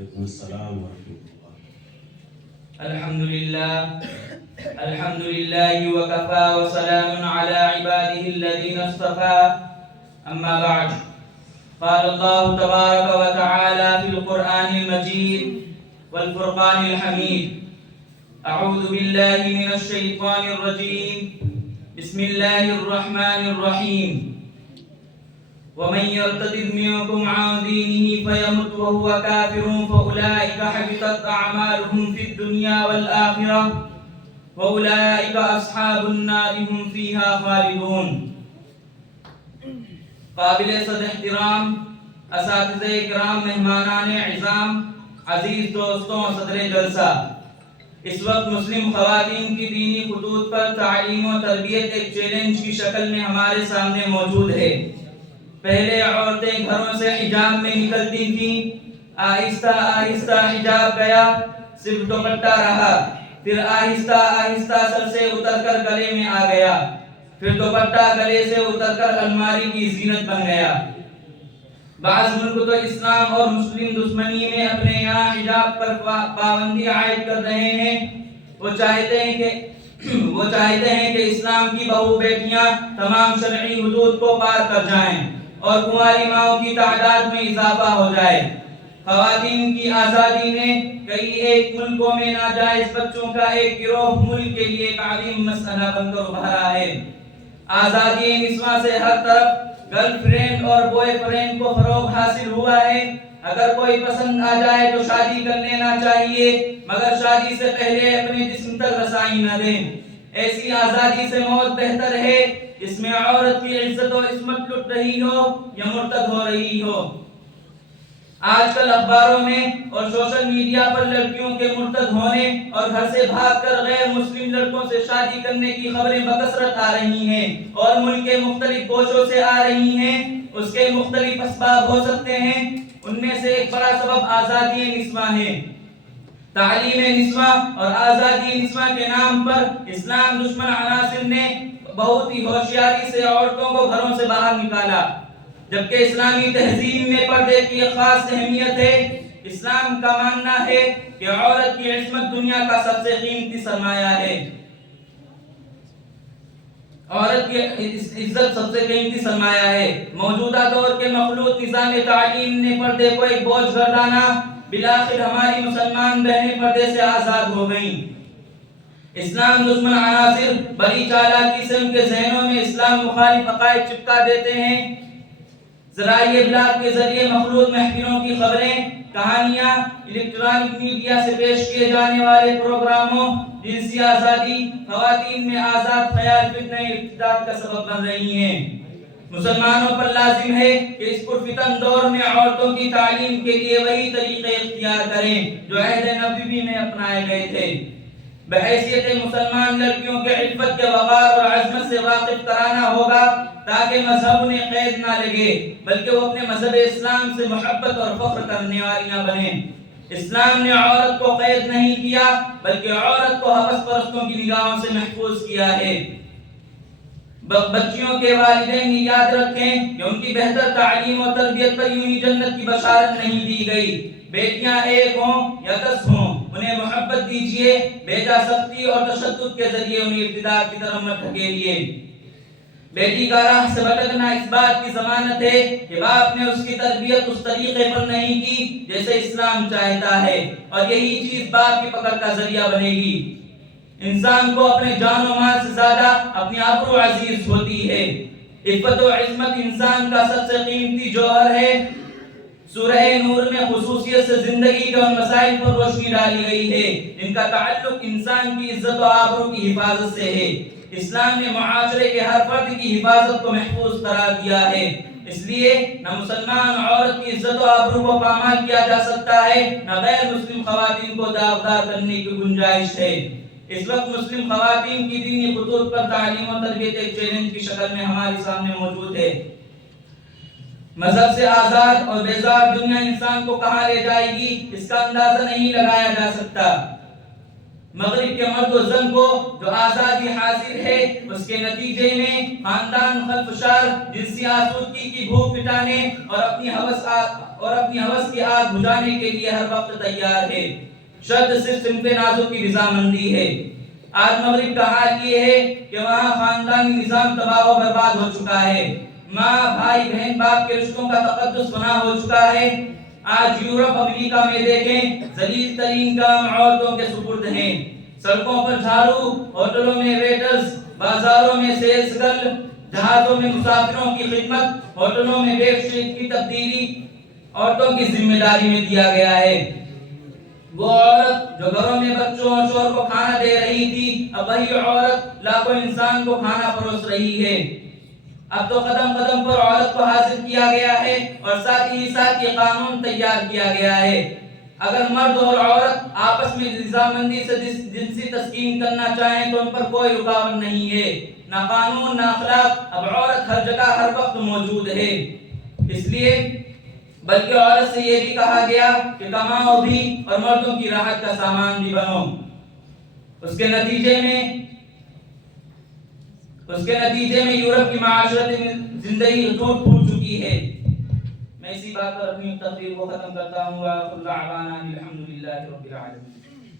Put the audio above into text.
وعلیکم السلام ورحمۃ اللہ۔ الحمد لله وكفى وسلام على عباده الذين اصطفى أما بعد، قال الله تبارك وتعالى في القرآن المجيد والفرقان الحميد: أعوذ بالله من الشيطان الرجيم، بسم الله الرحمن الرحيم: ومن يرتد منكم عن دينه فيمت وهو كافر فأولئك حبطت أعمالهم في الدنيا والآخرة وأولئك أصحاب النار هم فيها خالدون۔ قابل صد احترام اساتذہ کرام، مہمانان عظام، عزیز دوستوں، صدر جلسہ، اس وقت مسلم خواتین کی دینی خطوط پر تعلیم و تربیت ایک چیلنج کی شکل میں ہمارے سامنے موجود ہے۔ پہلے عورتیں گھروں سے حجاب میں نکلتی تھیں، آہستہ آہستہ حجاب گیا، صرف دوپٹہ رہا، پھر آہستہ آہستہ سر سے اتر کر گلے میں آ گیا، پھر دوپٹہ گلے سے اتر کر الماری کی زینت بن گیا۔ بعض ملک تو اسلام اور مسلم دشمنی میں اپنے یہاں حجاب پر پابندی عائد کر رہے ہیں۔ وہ چاہتے ہیں کہ اسلام کی بہو بیٹیاں تمام شرعی حدود کو پار کر جائیں اور کنواری ماؤں کی تعداد میں اضافہ ہو جائے۔ خواتین کی آزادی نے کئی ایک ملکوں میں ناجائز بچوں کا ایک گروہ ملک کے لیے ایک عظیم مسئلہ بن کر ابھرا ہے۔ آزادی نسواں سے ہر طرف گرل فرینڈ اور بوائے فرینڈ کو فروغ حاصل ہوا ہے۔ اگر کوئی پسند آ جائے تو شادی کر لینا چاہیے، مگر شادی سے پہلے اپنے جسم تک رسائی نہ دیں۔ ایسی آزادی سے موت بہتر ہے جس میں عورت کی عزت و عصمت لٹ رہی ہو یا مرتد ہو رہی ہو۔ آج کل اخباروں میں اور سوشل میڈیا پر لڑکیوں کے مرتد ہونے اور گھر سے بھاگ کر غیر مسلم لڑکوں سے شادی کرنے کی خبریں بکثرت آ رہی ہیں اور ملک کے مختلف گوشوں سے آ رہی ہیں۔ اس کے مختلف اسباب ہو سکتے ہیں، ان میں سے ایک بڑا سبب آزادی نسواں ہے۔ تعلیم نسواں اور آزادی نسواں کے نام پر اسلام دشمن عناصر نے بہت ہی ہوشیاری سے عورتوں کو گھروں سے باہر نکالا، جبکہ اسلامی تہذیب میں پردے کی ایک خاص اہمیت ہے۔ اسلام کا ماننا ہے کہ عورت کی عصمت دنیا کا سب سے قیمتی سرمایہ ہے۔ عورت کی عزت سب سے قیمتی سرمایہ ہے۔ موجودہ دور کے مخلوط نظام تعلیم نے پردے کو ایک بوجھ گردانا، بالآخر ہماری مسلمان بہنیں پردے سے آزاد ہو گئیں۔ اسلام دشمن عناصر بڑی چالاکی سے ان کے ذہنوں میں اسلام مخالف عقائد چپکا دیتے ہیں۔ ذرائع ابلاغ کے ذریعے مخلوط محفلوں کی خبریں، کہانیاں، الیکٹرانک میڈیا سے پیش کیے جانے والے پروگراموں، جنسی آزادی، خواتین میں آزاد خیال فتنہ ارتداد کا سبب بن رہی ہیں۔ مسلمانوں پر لازم ہے کہ اس پرفتن دور میں عورتوں کی تعلیم کے لیے وہی طریقے اختیار کریں جو عہد نبوی میں اپنائے گئے تھے۔ بحیثیت مسلمان لڑکیوں کے عفت کے وقار اور عظمت سے واقف کرانا ہوگا تاکہ مذہب انہیں قید نہ لگے، بلکہ وہ اپنے مذہب اسلام سے محبت اور فخر کرنے والیاں بنیں۔ اسلام نے عورت کو قید نہیں کیا، بلکہ عورت کو حوث پرستوں کی نگاہوں سے محفوظ کیا ہے۔ بچیوں کے والدین یاد رکھیں کہ ان کی بہتر تعلیم و تربیت پر یوں ہی جنت کی بشارت نہیں دی گئی۔ بیٹیاں ایک ہوں یا 10 ہوں، انہیں محبت دیجیے، بیجا سختی اور تشدد کے ذریعے انہیں ارتداد کی طرف مت دھکیلیے۔ بیٹی کا راہ سے بھٹکنا اس بات کی ضمانت ہے کہ باپ نے اس کی تربیت اس طریقے پر نہیں کی جیسے اسلام چاہتا ہے، اور یہی چیز باپ کی پکڑ کا ذریعہ بنے گی۔ انسان کو اپنے جان و مال سے زیادہ اپنی آبرو عزیز ہوتی ہے۔ عفت و عصمت انسان کا سب سے قیمتی جوہر ہے۔ سورہ نور میں خصوصیت سے زندگی کے ان مسائل پر روشنی ڈالی گئی ہے جن کا تعلق انسان کی عزت و آبرو کی حفاظت سے ہے۔ اسلام نے معاشرے کے ہر فرد کی حفاظت کو محفوظ قرار دیا ہے، اس لیے نہ مسلمان عورت کی عزت و آبرو کو پامال کیا جا سکتا ہے، نہ غیر مسلم خواتین کو داغدار کرنے کی گنجائش ہے۔ اس وقت مسلم خواتین کی دینی خطوط پر تعلیم و تربیت ایک چیلنج کی شکل میں ہمارے سامنے موجود ہے۔ مذہب سے آزاد اور بیزار دنیا انسان کو کہاں لے جائے گی اس کا اندازہ نہیں لگایا جا سکتا۔ مغرب کے مرد و زن کو جو آزادی حاصل ہے اس کے نتیجے میں خاندان خلفشار جنسی آسودگی کی بھوک مٹانے اور اپنی ہوس کی آگ بجھانے کے لیے ہر وقت تیار ہے۔ شرط صرف صنف نازوں کی رضامندی ہے۔ آج مغرب کا حال یہ ہے کہ وہاں خاندانی نظام تباہ و برباد ہو چکا ہے، ماں بھائی بہن باپ کے رشتوں کا تقدس فنا ہو چکا ہے۔ آج یورپ امریکہ میں دیکھیں ذلیل ترین کام عورتوں کے سپرد ہیں۔ سڑکوں پر جھاڑو، ہوٹلوں میں ویٹرز، بازاروں میں سیلز گرل، جہازوں میں مسافروں کی خدمت، ہوٹلوں میں ویب شیٹ کی تبدیلی عورتوں کی ذمہ داری میں دیا گیا ہے۔ وہ عورت جو گھروں میں بچوں اور شوہر کو کھانا دے رہی تھی، اب وہی عورت لاکھوں انسان کو کھانا پروس رہی ہے۔ اب تو قدم قدم پر عورت کو حاصل کیا گیا ہے اور ساتھ ہی ساتھ یہ قانون تیار کیا گیا ہے۔ اگر مرد اور عورت آپس میں رضامندی سے جنسی تسکین کرنا چاہیں تو ان پر کوئی رکاوٹ نہیں ہے۔ نہ قانون نہ اخلاق، اب عورت ہر جگہ ہر وقت موجود ہے۔ اس لیے بلکہ عورت سے یہ بھی کہا گیا کہ کماؤ بھی اور مردوں کی راحت کا سامان بھی بنو۔ اس کے نتیجے میں یورپ کی معاشرت زندگی ٹوٹ پھوٹ چکی ہے۔ میں اسی بات پر اپنی تقریر کو ختم کرتا ہوں۔ وآخر دعوانا الحمدللہ رب العالمین۔